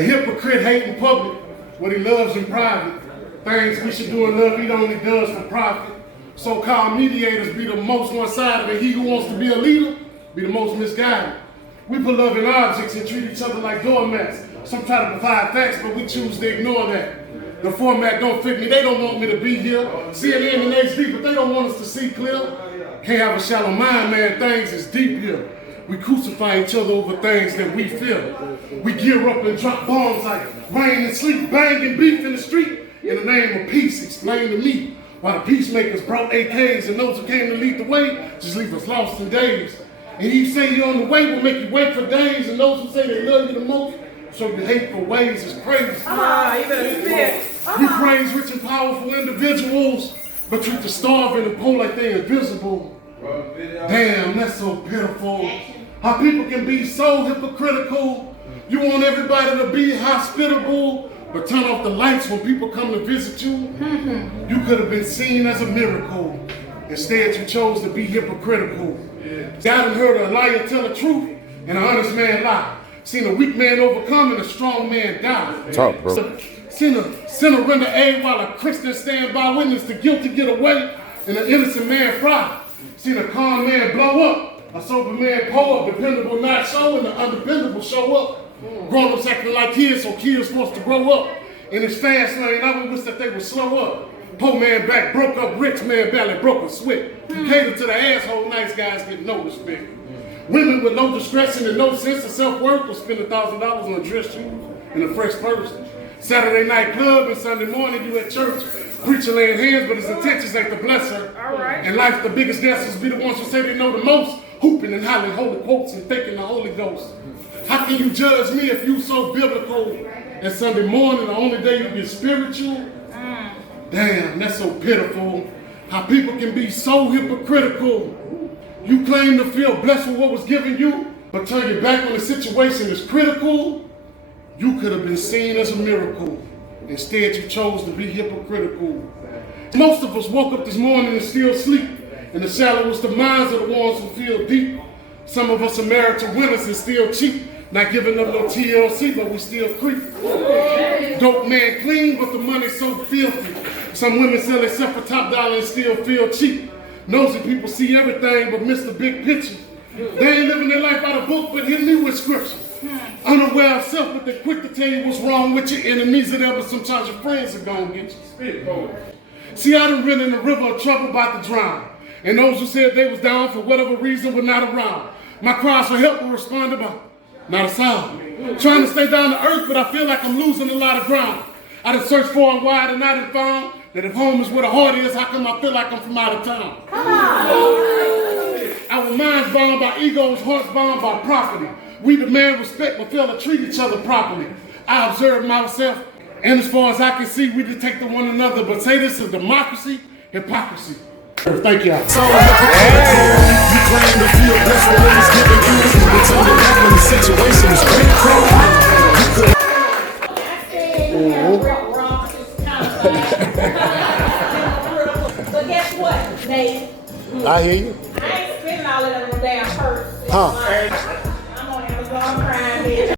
A hypocrite hate in public what he loves in private. Things we should do in love he only does for profit. So-called mediators be the most one-sided, and he who wants to be a leader be the most misguided. We put love in objects and treat each other like doormats. Some try to provide facts, but we choose to ignore that. The format don't fit me, they don't want me to be here. CNN and HD, but they don't want us to see clear. Can't have a shallow mind, man, things is deep here. We crucify each other over things that we feel. We gear up and drop bombs like rain and sleet, banging beef in the street. In the name of peace, explain to me why the peacemakers brought AKs and those who came to lead the way just leave us lost in days. And you say you're on the way will make you wait for days, and those who say they love you the most show you hateful ways is crazy. You better spit. We praise rich and powerful individuals, but treat the starving and poor like they're invisible. Damn, that's so pitiful. How people can be so hypocritical. You want everybody to be hospitable, but turn off the lights when people come to visit you. You could have been seen as a miracle. Instead, you chose to be hypocritical. I done heard a liar tell the truth and an honest man lie. Seen a weak man overcome and a strong man die. Talk, bro. Seen a sinner render aid while a Christian stand by witness the guilty get away and an innocent man fry. Seen a calm man blow up, a sober man pull up, dependable not show, and the undependable show up. Grown-ups acting like kids, so kids supposed to grow up. In this fast lane, I would wish that they would slow up. Poor man back broke up, rich man belly broke a sweat. You cater to the asshole, nice guys get no respect. Women with no discretion and no sense of self-worth will spend $1,000 on dress shoes and a fresh person. Saturday night club and Sunday morning you at church. Preacher laying hands, but his intentions ain't to bless her. And life's the biggest dancers be the ones who say they know the most, hooping and hollering holy quotes and thanking the Holy Ghost. How can you judge me if you so biblical? And Sunday morning, the only day you get spiritual? Damn, that's so pitiful. How people can be so hypocritical. You claim to feel blessed with what was given you, but turn your back when the situation is critical. You could have been seen as a miracle. Instead, you chose to be hypocritical. Most of us woke up this morning and still sleep. And the shallowest of minds are the ones who feel deep. Some of us are married to winners and still cheap. Not giving up no TLC, but we still creep. Dope man clean, but the money's so filthy. Some women sell themselves for top dollar and still feel cheap. Nosy people see everything but miss the big picture. They ain't living their life out of book, but hit me with scripture. Unaware of self, but they're quick to tell you what's wrong with your enemies, and ever sometimes your friends are gonna get you. See, I done been in the river of trouble about to drown. And those who said they was down for whatever reason were not around. My cries for help were responded by not a sound. Trying to stay down to earth, but I feel like I'm losing a lot of ground. I done searched far and wide and I done found that if home is where the heart is, how come I feel like I'm from out of town? Our minds bound by egos, hearts bound by property. We demand respect but fail to treat each other properly. I observe myself, and as far as I can see, we detect one another, but say this is democracy, hypocrisy. Thank y'all. So you claim to feel blessed when it was given you, but turn your back when the situation is critical. But guess what, Dave? I hear you. I ain't spending all of them damn purse. Huh?